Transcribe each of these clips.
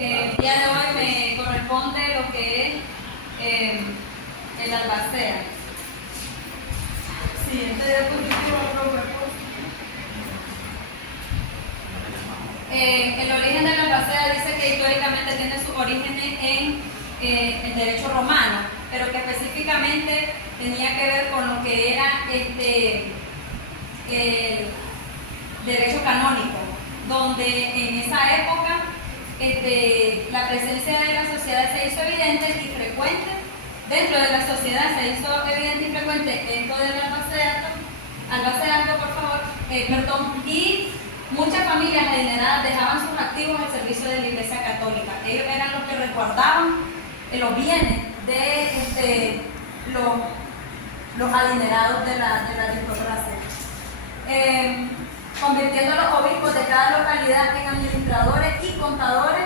El día de hoy me corresponde lo que es el albacea. Siguiente diapositiva, el origen de la albacea dice que históricamente tiene sus orígenes en el derecho romano, pero que específicamente tenía que ver con lo que era el derecho canónico, donde en esa época la presencia de la sociedad se hizo evidente y frecuente. Dentro de la sociedad se hizo evidente y frecuente esto del albaceato, por favor, y muchas familias adineradas dejaban sus activos al servicio de la Iglesia Católica. Ellos eran los que resguardaban los bienes de los adinerados de la aristocracia, convirtiendo a los obispos de cada localidad en administradores y contadores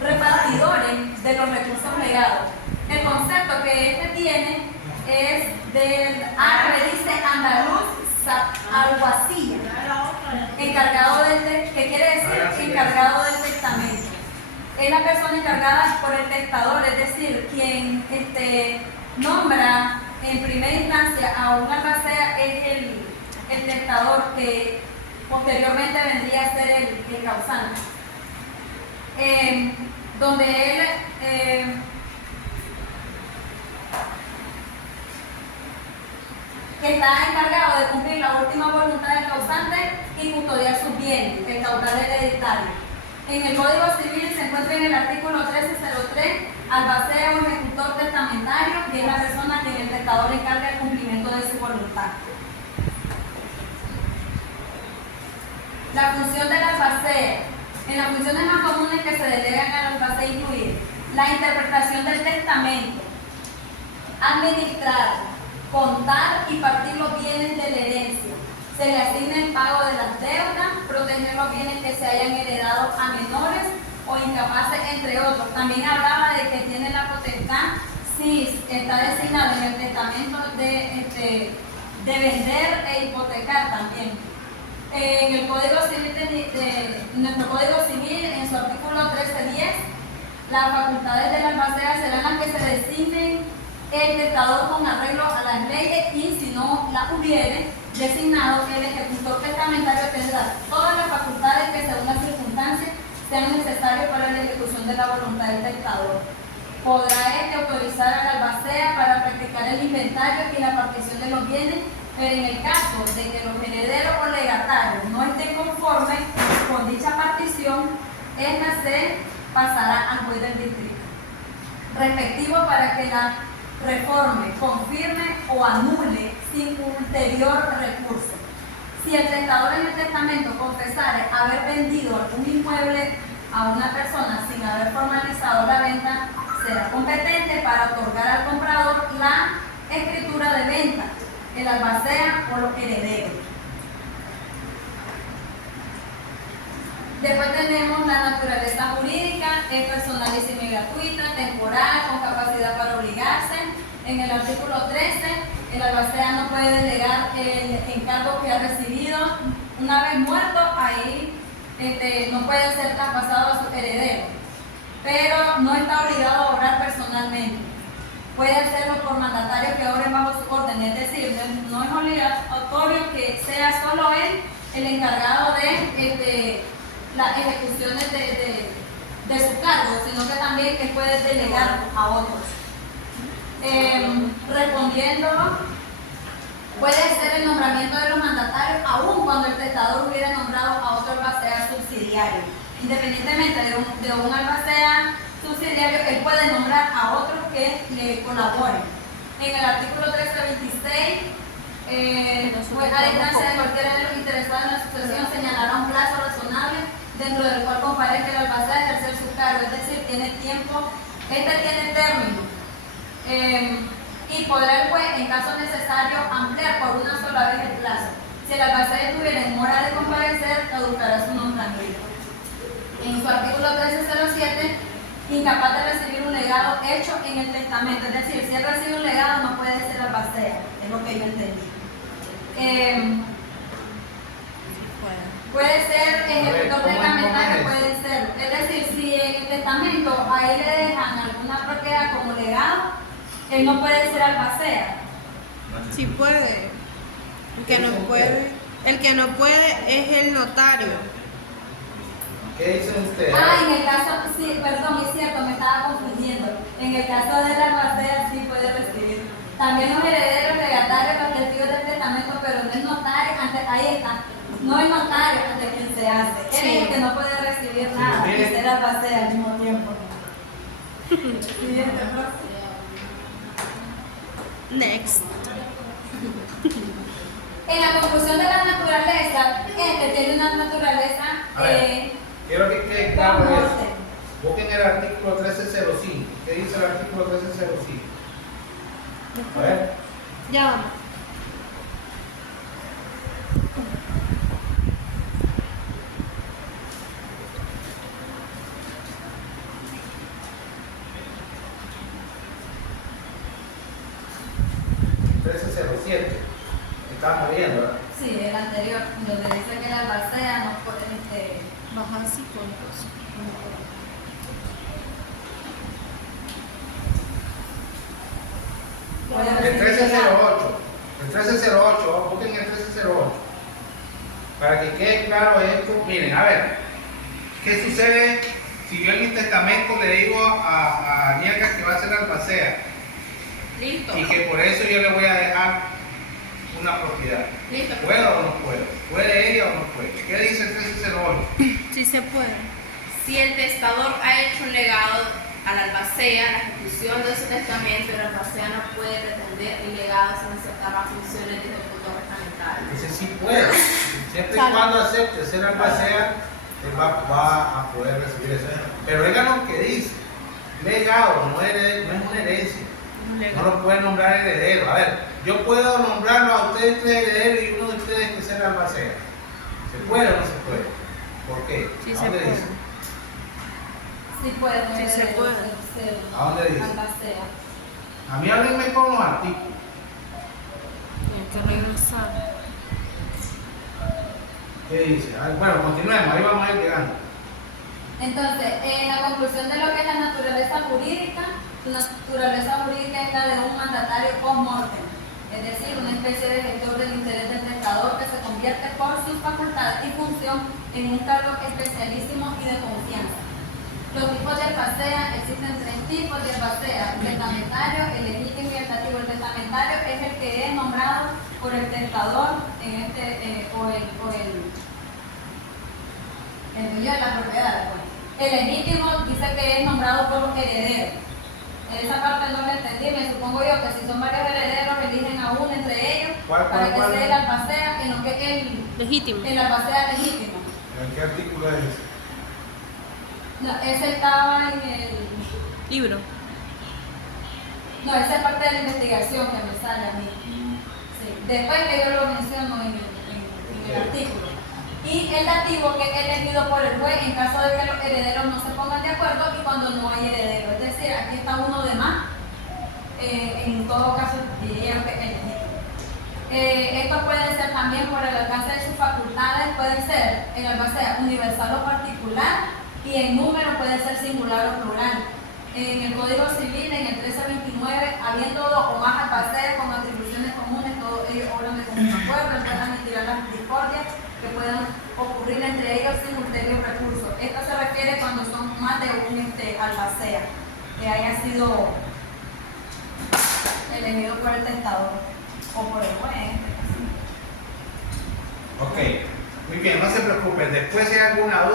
repartidores de los recursos legados. El concepto que tiene es del árabe, dice andaluz alguacil, encargado ¿qué quiere decir? Encargado del testamento. Es la persona encargada por el testador, es decir, quien nombra en primera instancia a un albacea es el testador, que posteriormente vendría a ser el causante. Donde él está encargado de cumplir la última voluntad del causante y custodiar sus bienes, el caudal hereditario. En el Código Civil se encuentra en el artículo 1303, albacea o ejecutor testamentario, que es la persona a quien el testador encarga el cumplimiento de su voluntad. La función del albacea. En las funciones más comunes que se delegan al albacea incluye la interpretación del testamento, administrar, contar y partir los bienes de la herencia. Se le asigna el pago de las deudas, proteger los bienes que se hayan heredado a menores o incapaces, entre otros. También hablaba de que tiene la potestad, si está designado en el testamento, de vender e hipotecar también. En el Código Civil nuestro Código Civil, en su artículo 1310, las facultades del albacea serán las que se designen el testador con arreglo a las leyes, y si no las hubiere designado, el ejecutor testamentario tendrá todas las facultades que según las circunstancias sean necesarias para la ejecución de la voluntad del testador. Podrá autorizar al albacea para practicar el inventario y la partición de los bienes, pero en el caso de que los herederos o legatarios no estén conformes con dicha partición, esta se pasará al juez del distrito respectivo para que la reforme, confirme o anule sin ulterior recurso. Si el testador en el testamento confesare haber vendido algún inmueble a una persona sin haber formalizado la venta, será competente para otorgar al comprador la escritura de venta, el albacea o los herederos. Después tenemos la naturaleza jurídica, es personalísima y gratuita, temporal, con capacidad para obligarse. En el artículo 13, el albacea no puede delegar el encargo que ha recibido. Una vez muerto, ahí no puede ser traspasado a su heredero, pero no está obligado a obrar personalmente. Puede hacerlo por mandatarios que obren bajo su orden, es decir, no es obligatorio que sea solo él el encargado de las ejecuciones de su cargo, sino que también él puede delegar a otros. Respondiendo, puede ser el nombramiento de los mandatarios aun cuando el testador hubiera nombrado a otro albacea subsidiario. Independientemente de un albacea subsidiario, él puede nombrar a otros que le colaboren. En el artículo 1326, a distancia de cualquiera de los interesados en la sucesión señalará un plazo razonable dentro del cual comparezca el albacea a ejercer su cargo, es decir, tiene tiempo, tiene término, y podrá el juez, en caso necesario, ampliar por una sola vez el plazo. Si el albacea estuviera en mora de comparecer, caducará su nombramiento. En su artículo 1307, incapaz de recibir un legado hecho en el testamento, es decir, si él recibe un legado no puede ser albacea, es lo que yo entendí. Puede ser ejecutor testamentario, puede ser, es decir, si en testamento a él le dejan alguna propiedad como legado, él no puede ser albacea. Sí puede. El que no puede es el notario. ¿Qué dicen ustedes? En el caso, sí, perdón, es cierto, me estaba confundiendo. En el caso de la albacea sí puede recibir. También los herederos, legatarios, los testigos del testamento, pero no es notario, ahí está. No es notario ante quien se hace. Él es el que no puede recibir nada y ser albacea al mismo tiempo. Siguiente, próximo. Next. En la conclusión de la naturaleza, tiene una naturaleza Quiero que quede claro eso. Busquen el artículo 1305. ¿Qué dice el artículo 1305? A ver. Ya vamos. Estamos viendo, ¿verdad? Sí, el anterior, donde dice que la albacea no puede. Bajar 5 puntos. El 1308. El 1308, busquen el 1308. Para que quede claro esto. Miren, a ver. ¿Qué sucede si yo en mi testamento le digo a Niaga que va a ser albacea? Listo. Y que por eso yo le voy a dejar una propiedad. Listo. ¿Puedo o no puedo? ¿Puede ella o no puede? ¿Qué dice el 1308? Sí se puede. Si el testador ha hecho un legado a la albacea, la ejecución de su testamento, la albacea no puede pretender el legado sin aceptar las funciones desde el punto testamentario. Dice sí puede. Siempre y cuando acepte ser albacea, él va a poder recibir eso. Pero oigan lo que dice. Legado no es una herencia. No lo puede nombrar heredero. A ver, yo puedo nombrarlo a ustedes tres herederos y uno de ustedes que sea albacea. ¿Se puede o no se puede? ¿Por qué? Sí ¿A se dónde puede. dice? Sí puede. Sí se puede. ¿A dónde dice? Albacea. A mí háblenme con los artículos. Tienes que regresar. ¿Qué dice? Bueno, continuemos, ahí vamos a ir llegando. Entonces, en la conclusión de lo que es la naturaleza jurídica, su naturaleza jurídica es la de un mandatario post-mortem, es decir, una especie de gestor del interés del testador que se convierte por sus facultades y función en un cargo especialísimo y de confianza. Los tipos de albacea, existen 3 tipos de albacea: el testamentario, el legítimo y el dativo. El testamentario es el que es nombrado por el testador el dueño de la propiedad. Pues. El legítimo dice que es nombrado por los herederos. En esa parte no la entendí, me supongo yo que si son varios herederos eligen a uno entre ellos para que sea el albacea, en lo que es Legítimo. el albacea legítimo. ¿En qué artículo es ese? No, ese estaba en el... Libro. No, esa es parte de la investigación que me sale a mí. Sí. Después que yo lo menciono en el artículo. Y el dativo que es elegido por el juez en caso de que los herederos no se pongan de acuerdo y cuando no hay heredero. Es decir, aquí está uno de más. En todo caso, diría yo que es legítimo. Esto puede ser también por el alcance de sus facultades, puede ser en albacea universal o particular, y en número puede ser singular o plural. En el Código Civil, en el 1329, habiendo 2 o más albaceas con atribuciones comunes, todos ellos obran de común acuerdo, el juez admitirá las discordias que puedan ocurrir entre ellos sin ulterior recurso. Esto se refiere cuando son más de un albacea que haya sido elegido por el testador o por el juez en este caso. Ok, muy bien, no se preocupen. Después si hay alguna duda